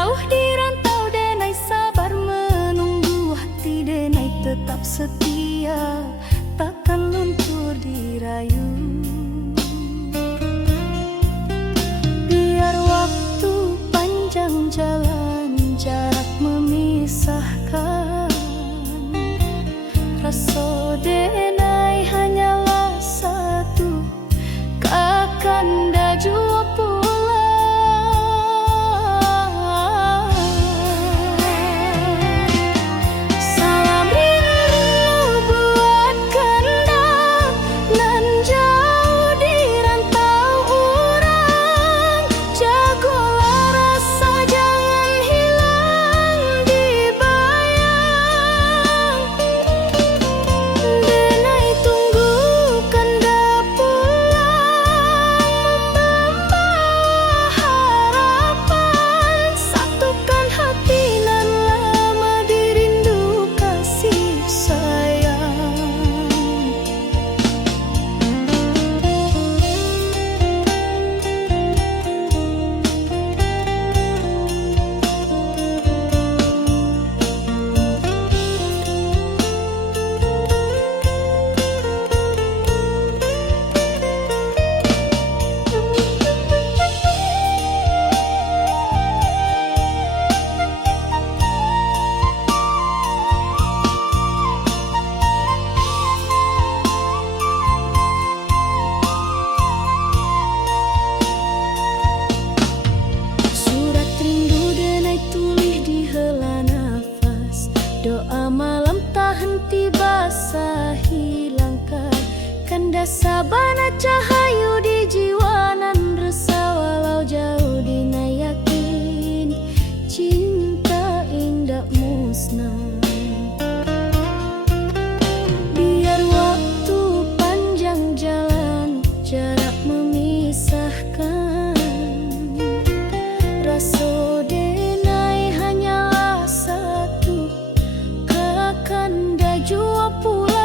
jauh di rantau denai sabar menunggu, hati denai tetap setia, takkan luntur dirayu. Biar waktu panjang jalan, jarak memisahkan, rasa denai hanyalah satu, kakanda jua pulang. Salam rindu buat kanda, nan jauh di rantau urang. Jagolah rasa jangan hilang di bayang. Denai tunggu kanda pulang, membawa harapan, satukan hati nan lama dirindu kasih sayang. Surat rindu denai tulis di hela nafas, doa malam tak henti basahi langkah. Kanda sabana cahayu di jiwa nan resah, walau jauh dina yakin cinta indah musnah. Biar waktu panjang jalan, jarak memisahkan, rasa denai hanyalah satu, kakanda jua pulang.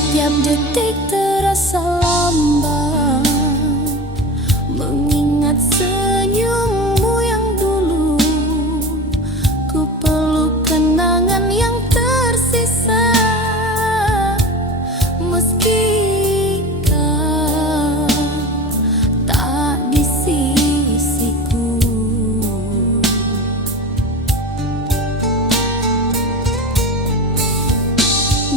Setiap detik terasa lambat, mengingat senyummu yang dulu. Ku peluk kenangan yang tersisa, meski kau tak di sisiku.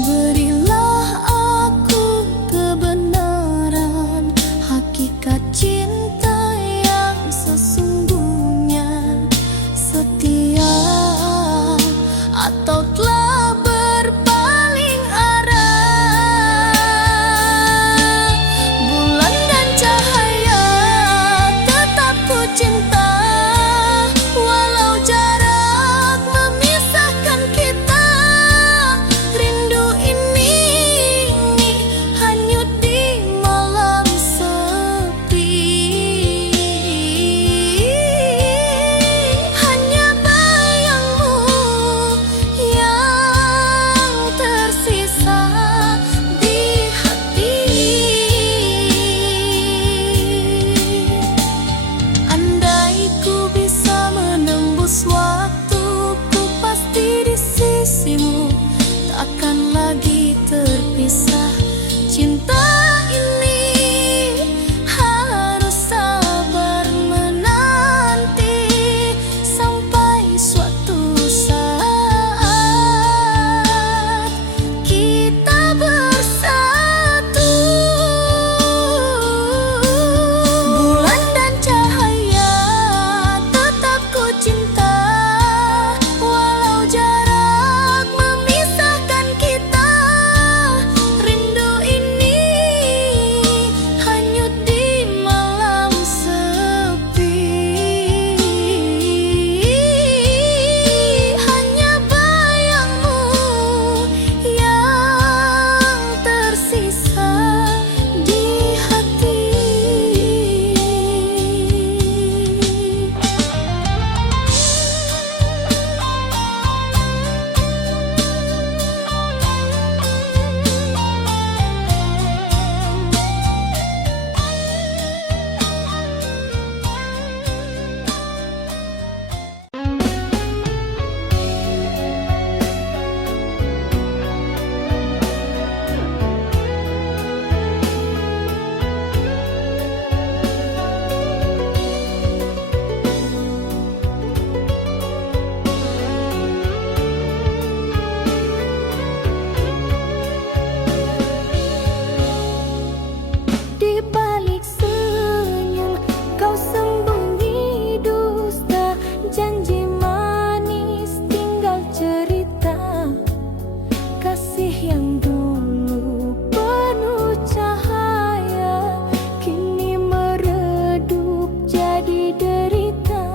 Berilah aku kebenaran, hakikat cinta yang sesungguhnya. Setia atau telah berpaling arah, bulan dan cahaya tetap ku cinta, walau jarak memisahkan kita. Rindu ini hanyut di malam sepi, hanya bayangmu yang tersisa di hati. Andai ku bisa menembus waktu, ku pasti di sisimu, takkan lagi terpisah. Cinta ini harus sabar menanti sampai suatu saat kita bersatu. Bulan dan cahaya tetap ku cinta, walau jarak memisahkan kita. Rindu ini hanyut di malam sepi, hanya bayangmu yang tersisa di hati. Di balik senyum kau sembunyi dusta, janji manis tinggal cerita. Kasih yang dulu penuh cahaya, kini meredup jadi derita.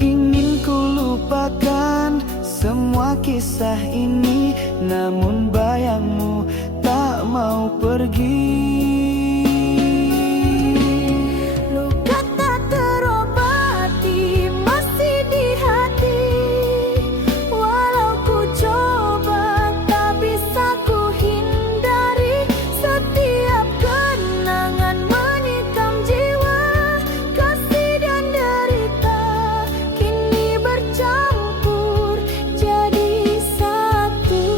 Ingin ku lupakan semua kisah ini, namun bayangmu tak mau pergi. Luka tak terobati masih di hati, walau ku coba tak bisa ku hindari. Setiap kenangan menikam jiwa, kasih dan derita kini bercampur jadi satu.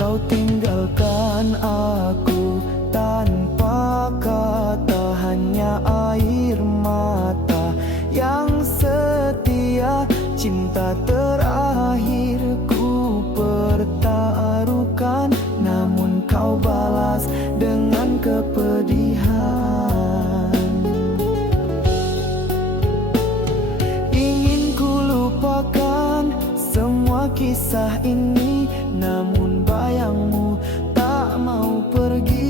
Kau tinggalkan aku tanpa kata, hanya air mata yang setia. Cinta terakhir ku pertaruhkan, namun kau balas dengan kepedihan. Ingin ku lupakan semua kisah ini, namun bayangmu tak mau pergi.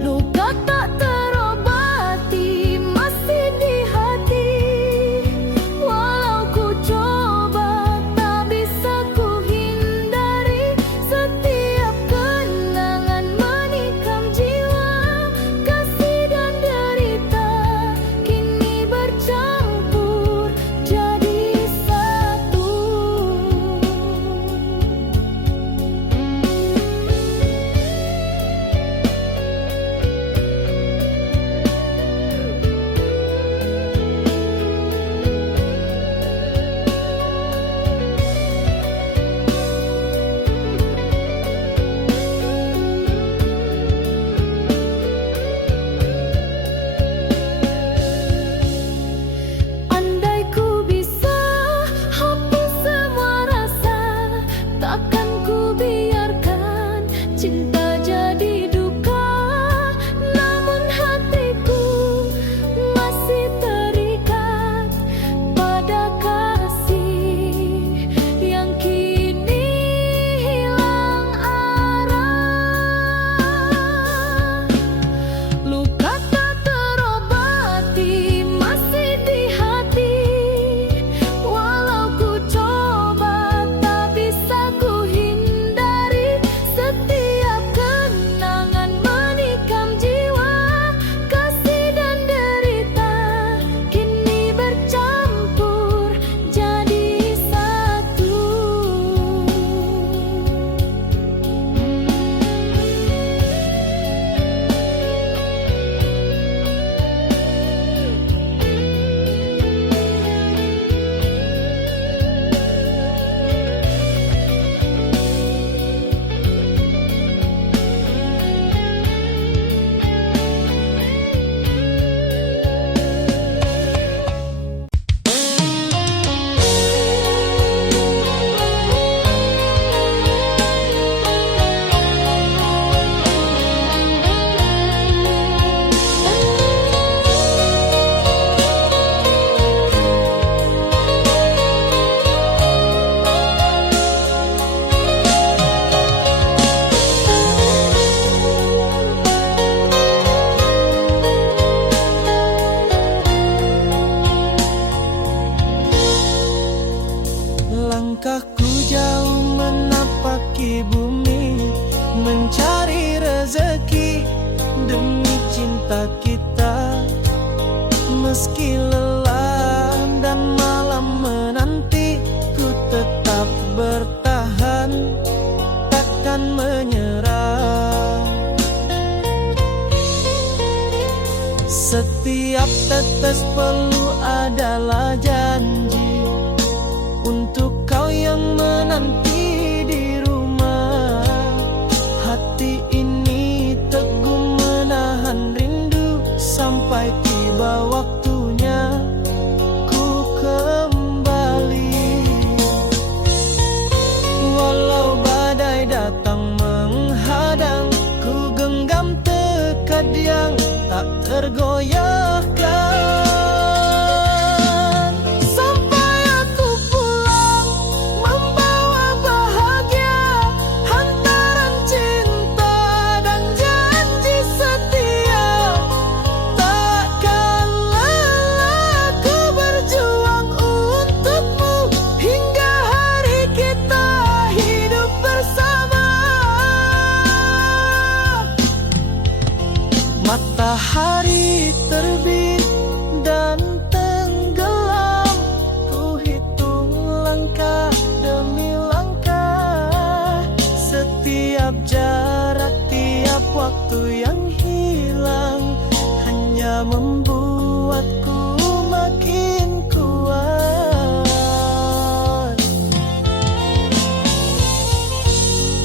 Luka tak terobati masih di hati, demi cinta kita. Meski lelah dan malam menanti, ku tetap bertahan, takkan menyerah. Setiap tetes peluh adalah janji untuk kau yang menanti di rumah. Hati ini teguh menahan rindu sampai tiba waktunya ku kembali. Walau badai datang menghadang, ku genggam tekad yang tak tergoyahkan. Sampai aku pulang membawa bahagia, hantaran cinta dan janji setia. Takkan lelah ku berjuang untukmu hingga hari kita hidup bersama. Matahari terbit dan tenggelam, ku hitung langkah demi langkah. Setiap jarak, tiap waktu yang hilang hanya membuatku makin kuat.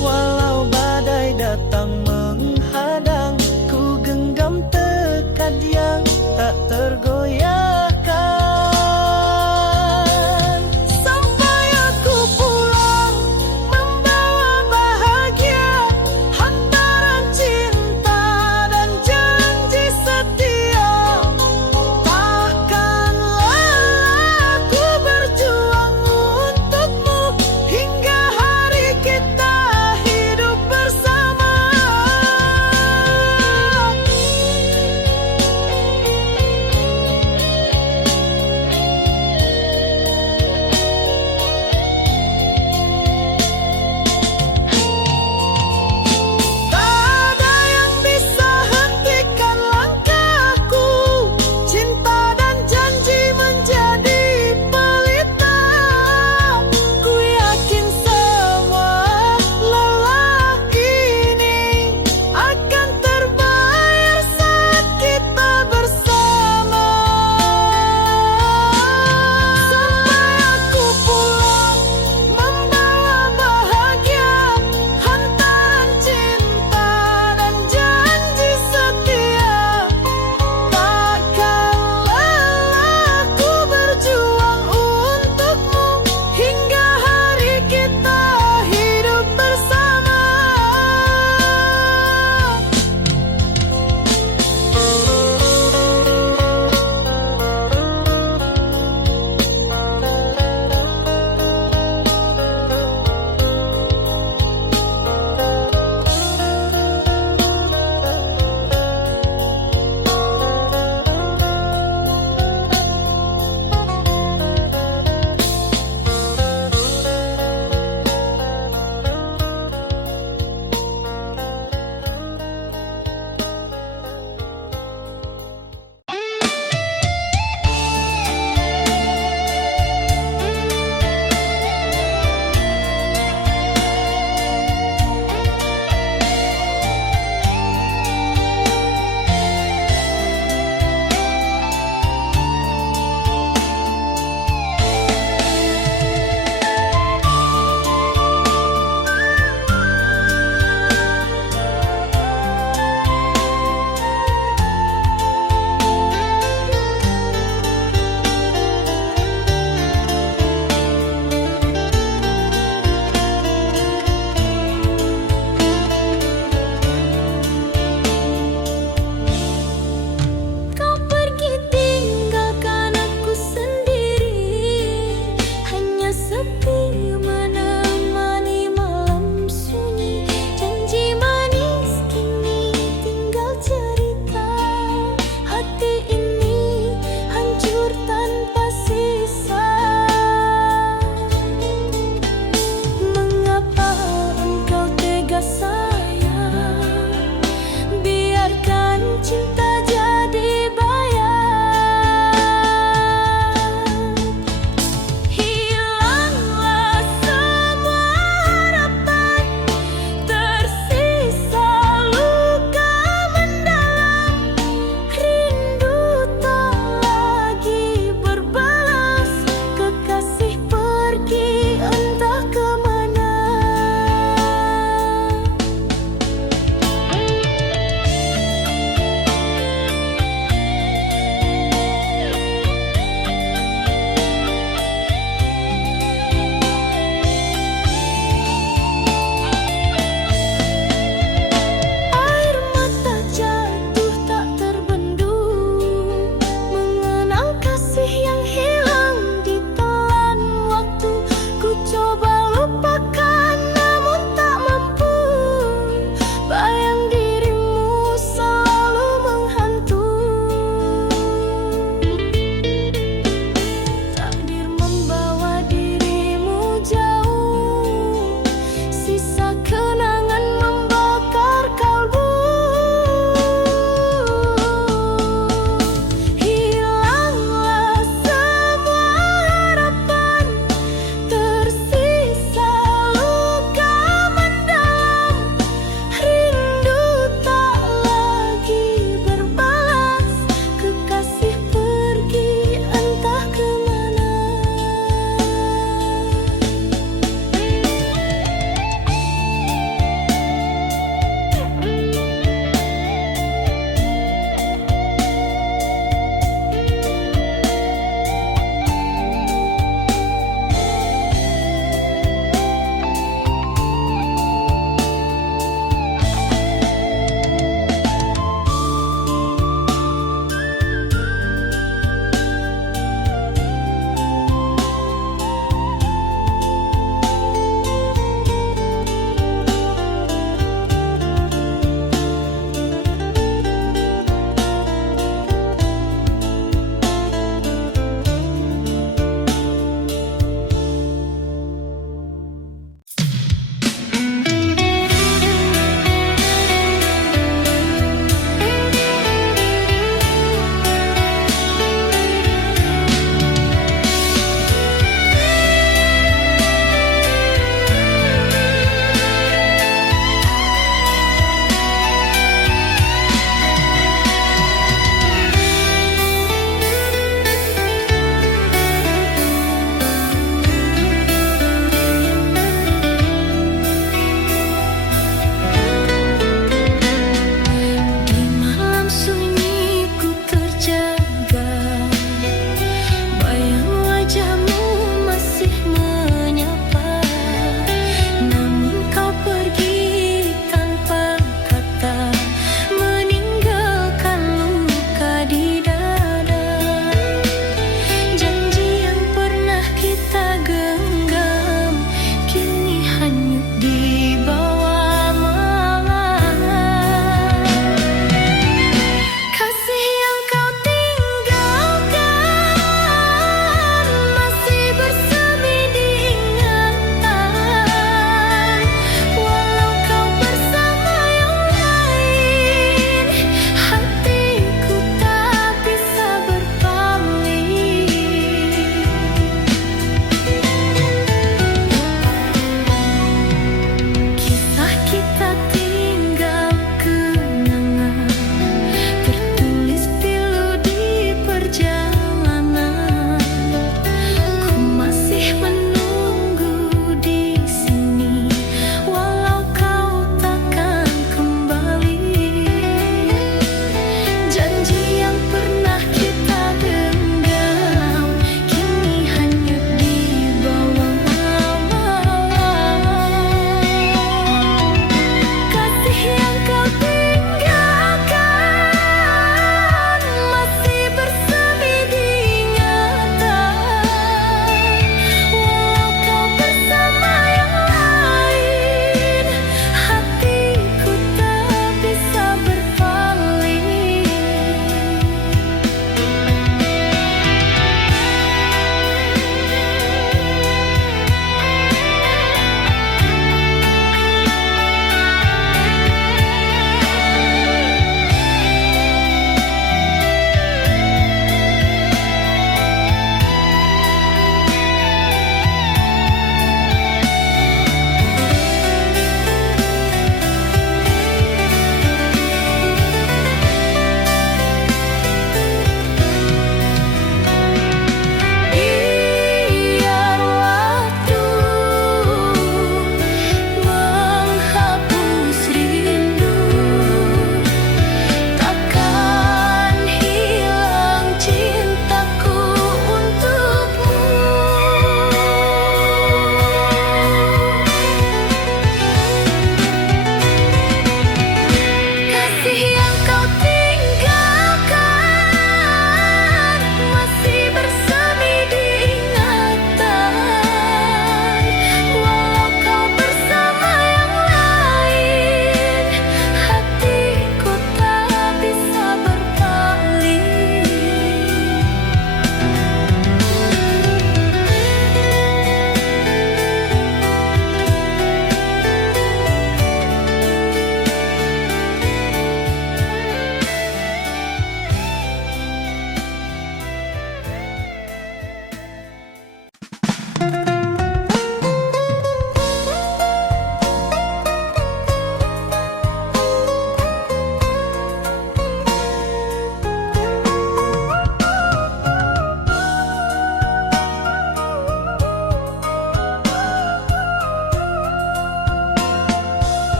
Walau badai datang menghadang, ku genggam tekad yang tak tergoyah.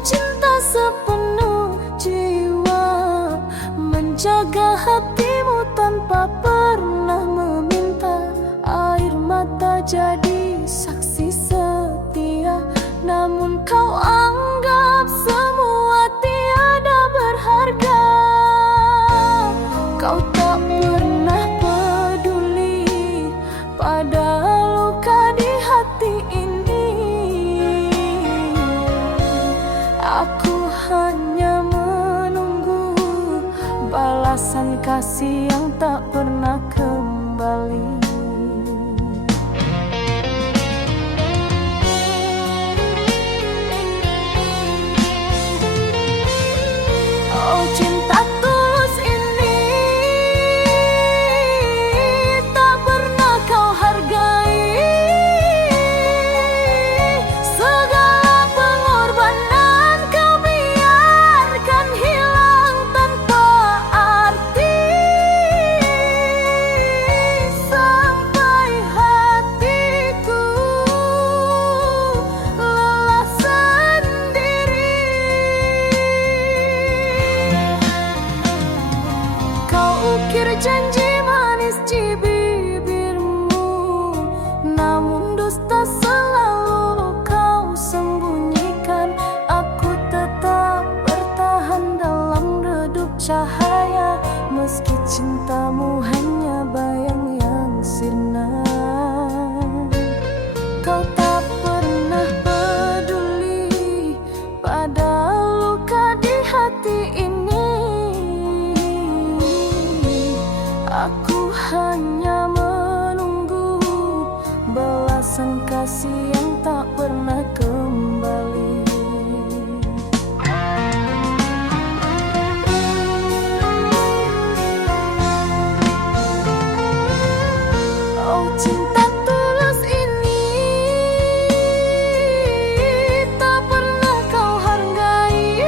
cinta sepenuh jiwa, menjaga hatimu tanpa pernah meminta. Air mata jadi saksi setia, namun kau anggap semua tiada berharga. Kau tak pernah peduli pada luka di hati ini. Aku hanya menunggu balasan kasih yang tak pernah kembali. Oh, cinta tulus ini tak pernah kau hargai. Segala pengorbanan kau biarkan hilang tanpa arti. Sampai hatiku lelah sendiri. Kau ukir janji manis di bibirmu, namun dusta selalu kau sembunyikan. Aku tetap bertahan dalam redup cahaya, meski cintamu hanya bayang yang sirna. Kau tak pernah peduli pada luka di hati ini. Aku hanya menunggu balasan kasih yang tak pernah kembali. Oh, cinta tulus ini tak pernah kau hargai.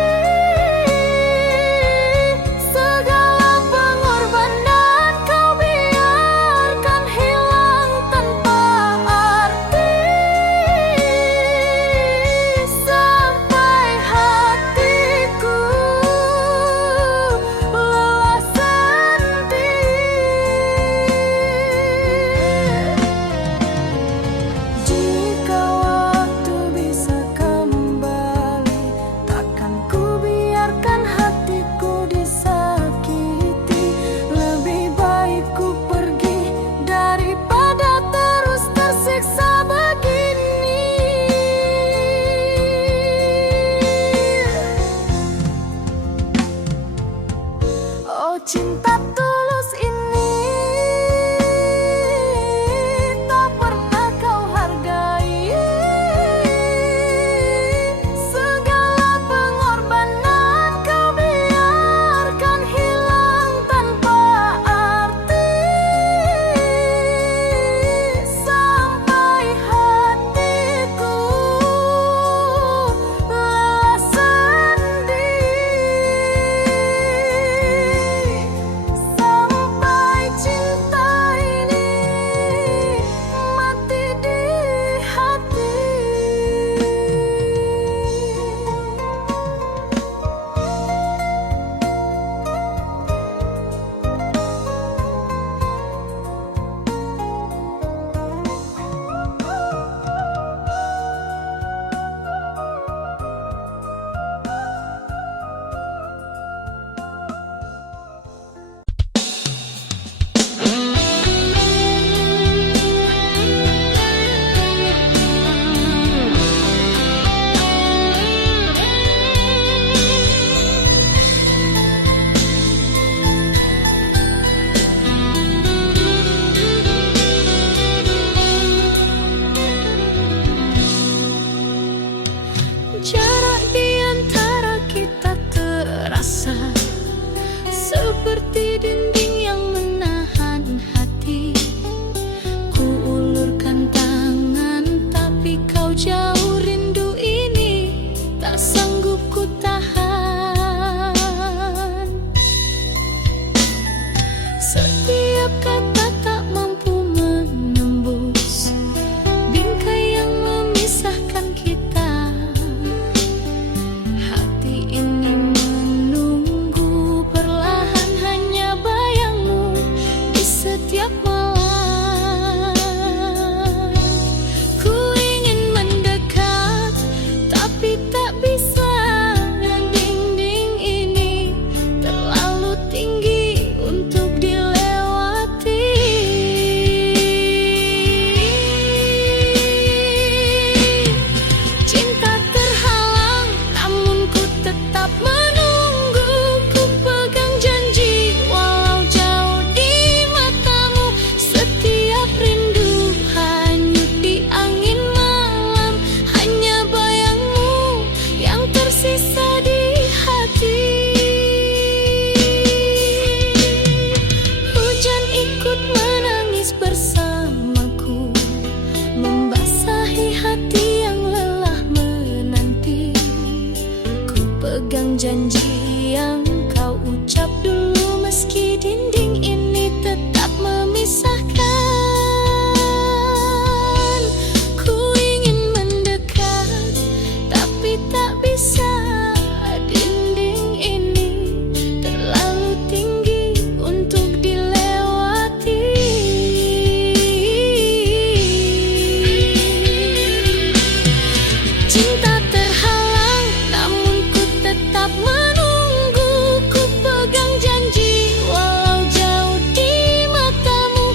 Segala pengorbanan kau biarkan hilang tanpa arti. Sampai hatiku lelah sendiri. Jika waktu bisa kembali, takkan ku biarkan hatiku disakiti. Lebih baik ku pergi daripada terus tersiksa begini. Oh, cinta tulus ini tak pernah kau hargai. Segala pengorbanan kau biarkan hilang tanpa arti. Sampai hatiku lelah sendiri. pegang janji yang kau ucap dulu, meski dinding ini tetap memisahkan. Ku ingin mendekat, tapi tak bisa. Dinding ini terlalu tinggi untuk dilewati. Cinta terhalang, namun ku tetap menunggu. Ku pegang janji, walau jauh di matamu.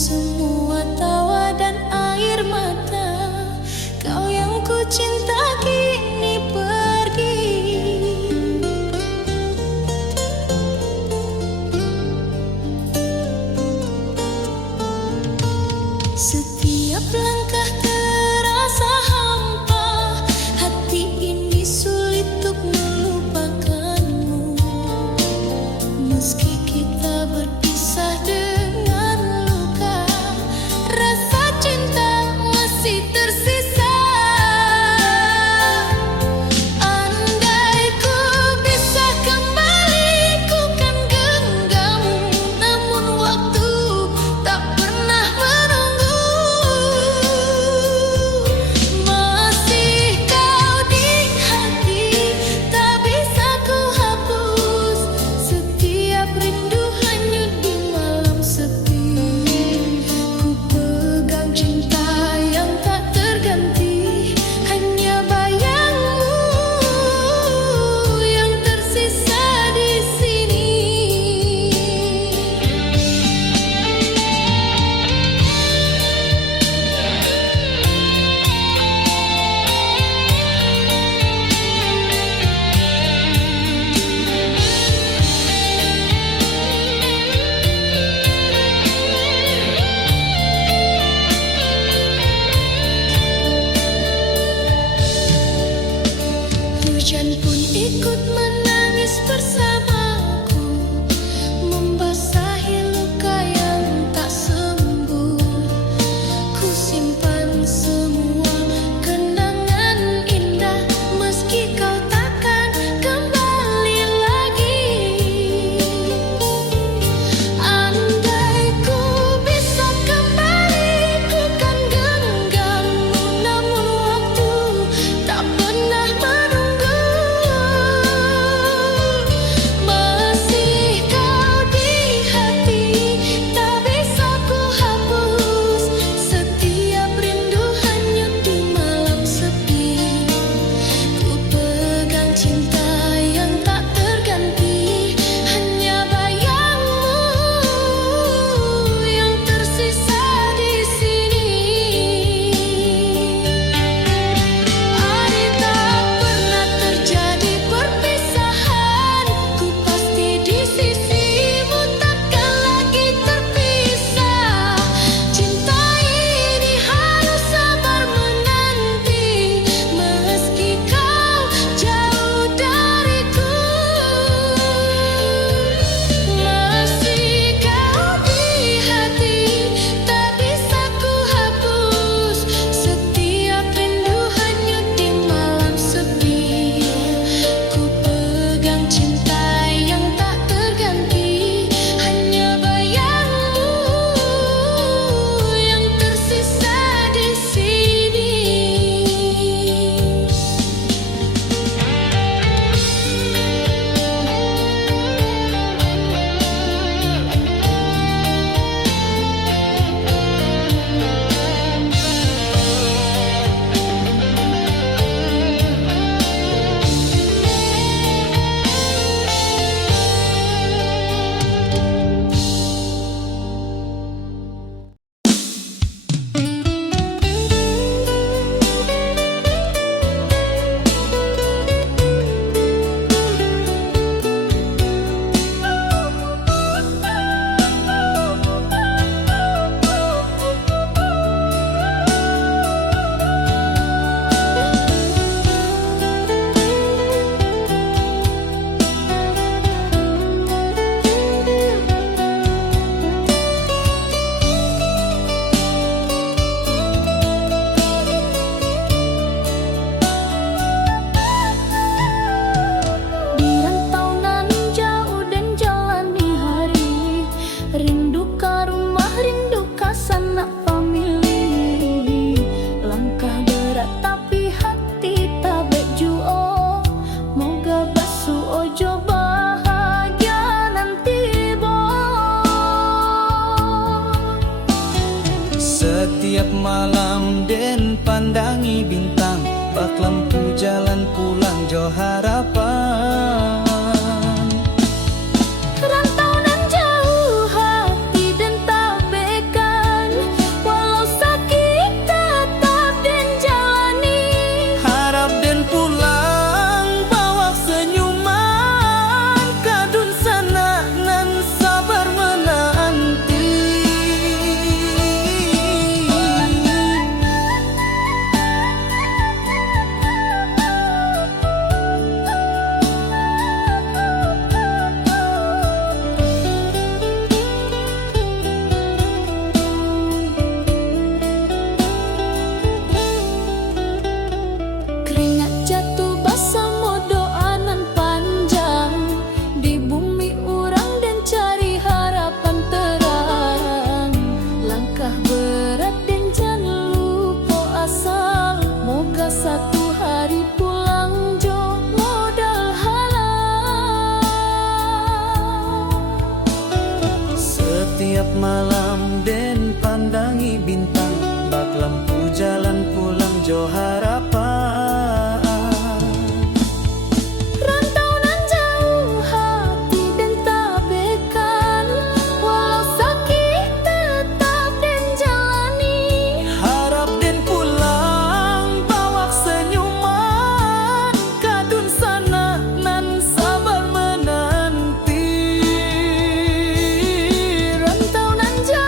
semua tawa dan air mata. Kau yang ku cinta kini pergi. Setiap langkah terasa hampa, hati ini sulit untuk melupakanmu. Meski kita berpisah dengan luka, rasa cinta masih tersisa. Andai ku bisa kembali, ku kan genggam, namun waktu tak pernah menunggu. Masih kau di hati, tak bisa ku hapus. Setiap rindu hanyut di malam sepi. Ku pegang cinta yang tak terganti, hanya bayangmu yang tersisa di sini. Hujan pun ikut menangis bersamaku, membasahi luka yang tak sembuh. Ku simpan semua kenangan indah, meski kau takkan kembali lagi. Andai ku bisa kembali, ku kan genggammu, namun waktu tak pernah menunggu. Masih kau di hati, tak bisa ku hapus. Setiap rindu hanyut di malam sepi. Ku pegang cinta yang tak terganti, hanya bayangmu yang tersisa di sini. Andai tak pernah terjadi perpisahan, ku pasti di sisimu, takkan lagi terpisah. Cinta ini harus sabar menanti, meski kau jauh dariku. Masih kau di hati, tak bisa ku hapus. Setiap rindu hanyut di malam sepi. Ku pegang cinta yang tak terganti, hanya bayangmu yang tersisa di sini. Di rantau nan jauh dan jalani hari, rindu ka rumah, rindu ka sanak famili. Langkah berat tapi hati tak bejuo, moga basuh ojo bahagia nanti Setiap malam den pandangi bintang, bak lampu jalan pulang jo harapan. Rantau nan jauh hati dan tak beka, malam den pandangi bintang, bak lampu jalan pulang jo harapan. Rantau nan jauh hati den tabekan, walau sakit tetap den jalani. Harap den pulang bawa senyuman, kadun sana nan sabar menanti. Rantau nan jauh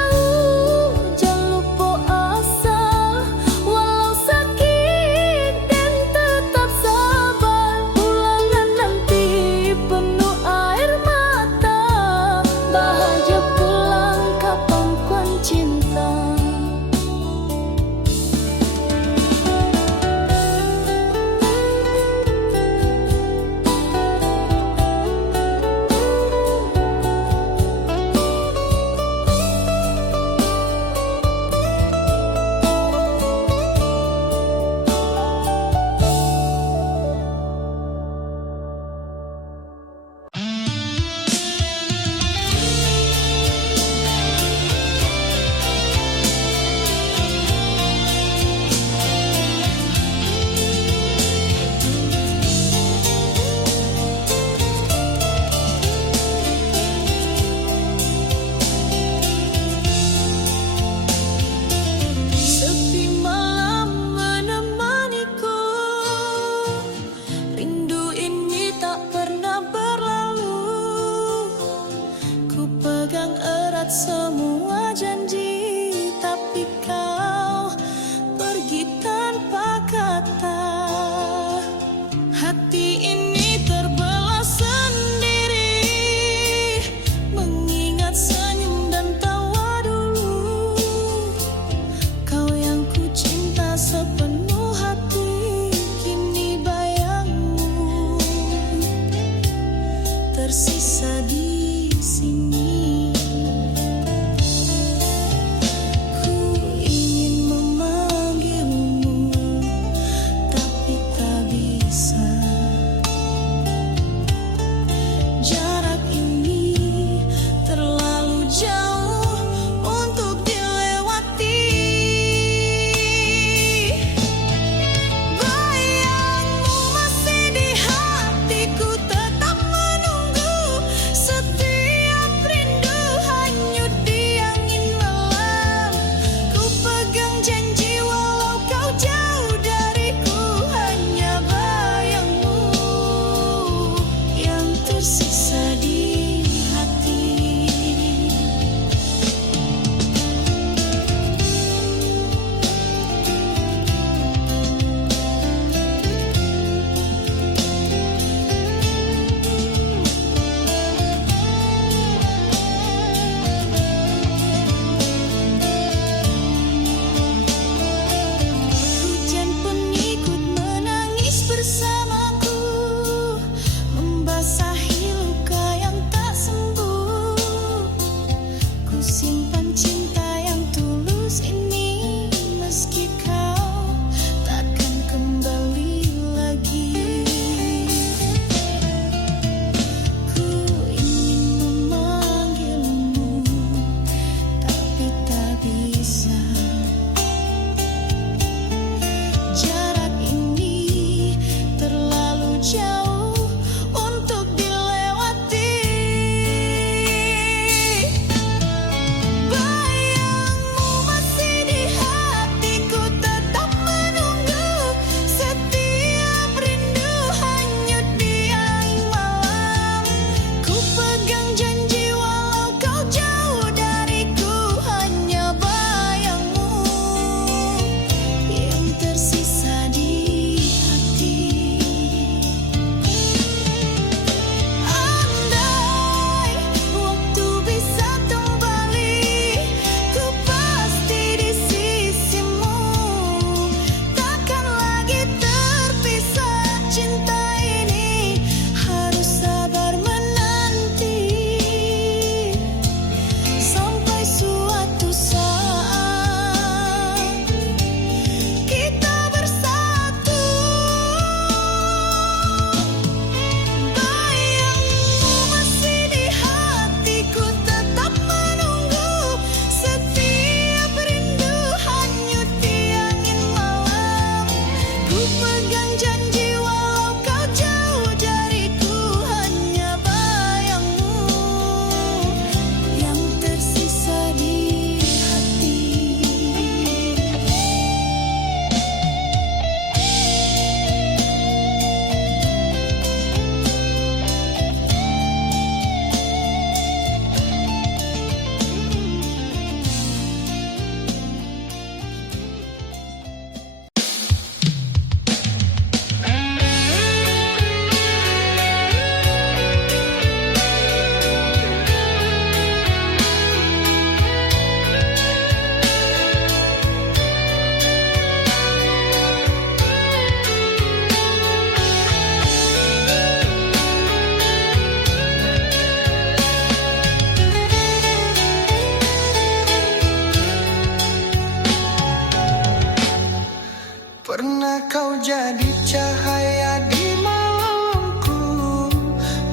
kau jadi cahaya di malamku,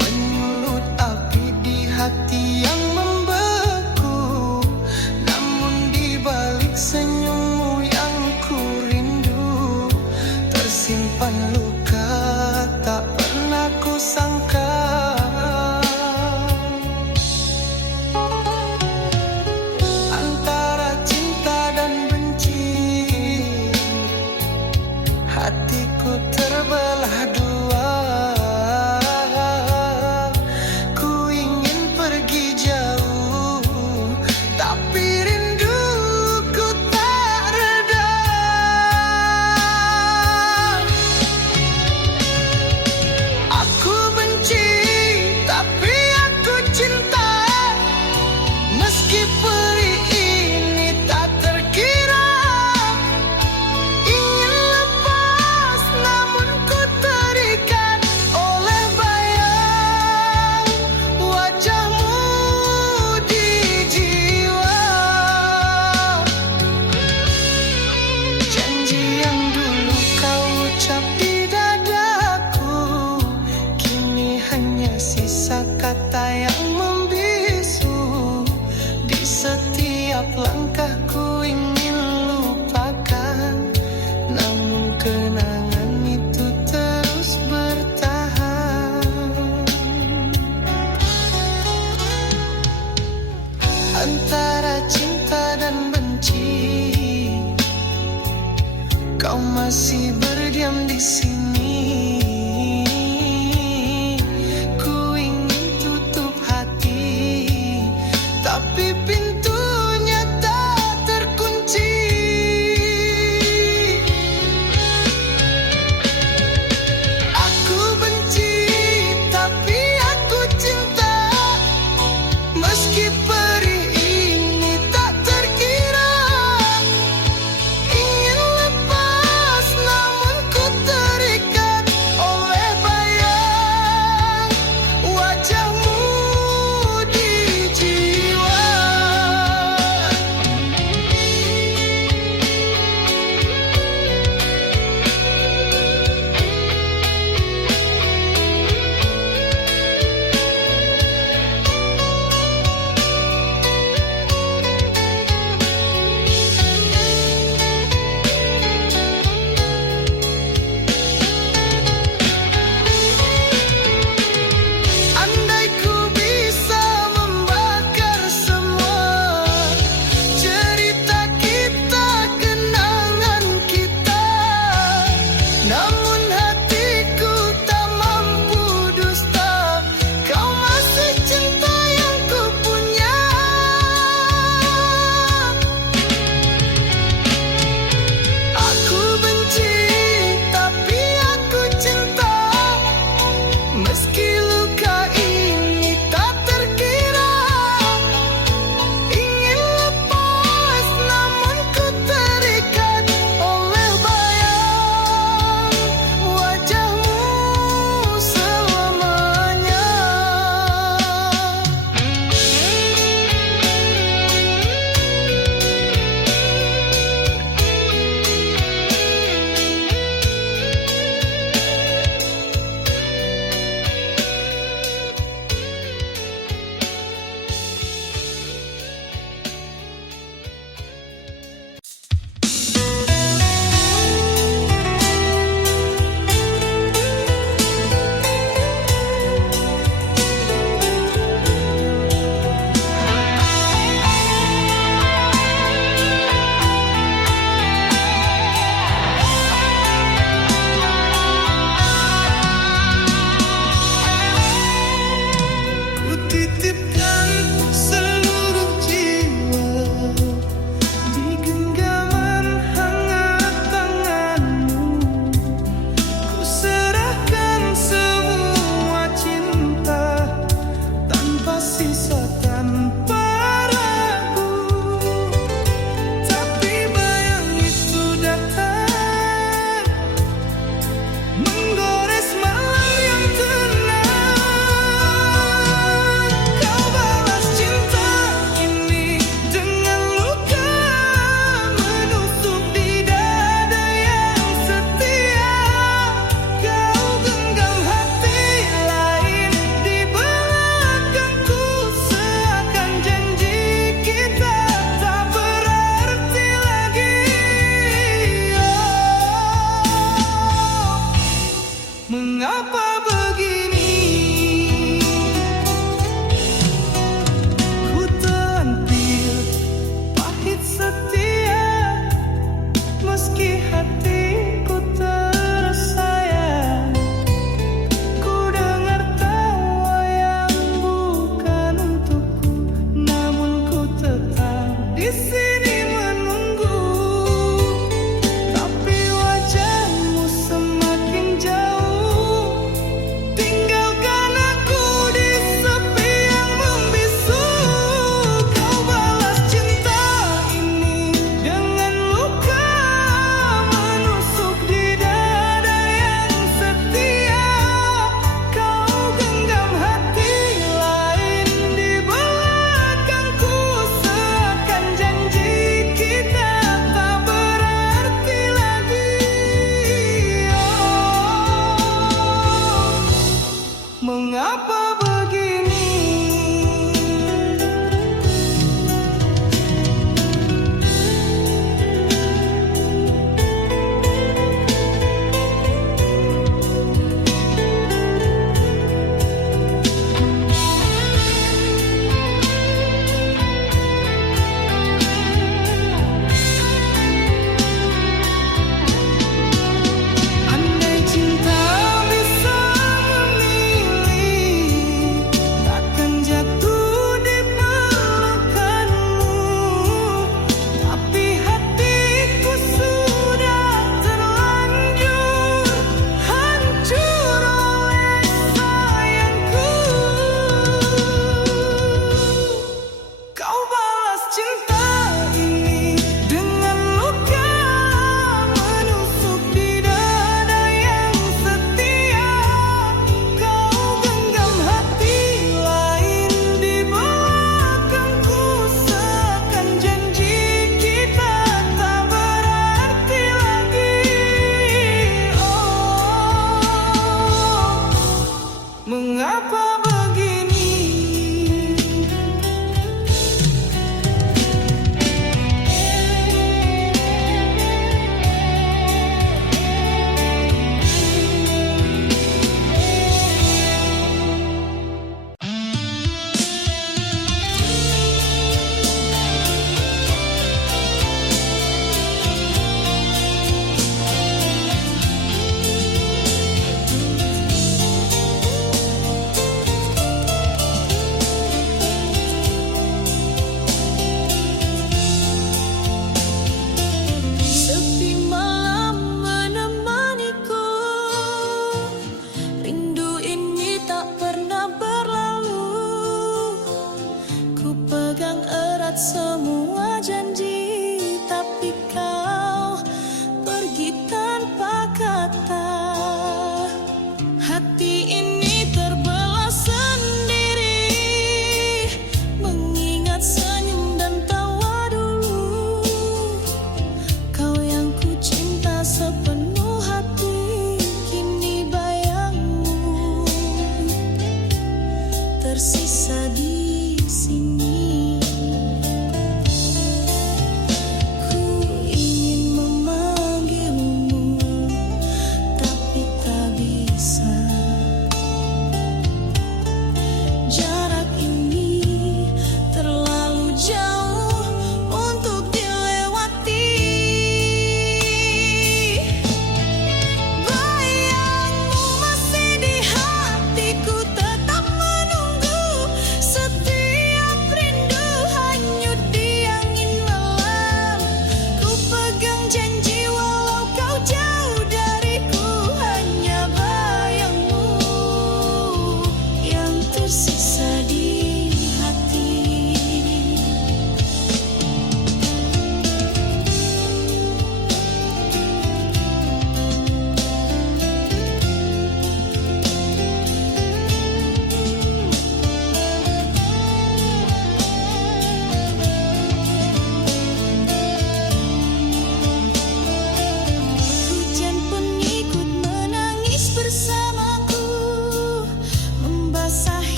menyulut api di hati yang membeku. Namun di balik senyummu yang ku rindu, tersimpan luka tak pernah ku sangka. Antara cinta dan benci, hatiku terbelah dua. Ku ingin pergi jauh, tapi rinduku tak reda. Aku benci, tapi aku cinta. Meski perih ini tak terkira, ingin lepas namun ku terikat oleh bayang wajahmu di jiwa. Janji yang dulu kau ucap di dadaku, kini hanya sisa kata yang membisu. Di setiap langkahku ingin lupakan, namun kenangan itu terus bertahan. Antara cinta dan benci, kau masih berdiam di sini. Ku ingin tutup hati, tapi pintunya tak terkunci. Aku benci, tapi aku cinta. Meski perih ini tak terkira, ingin lepas namun ku terikat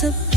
sepi.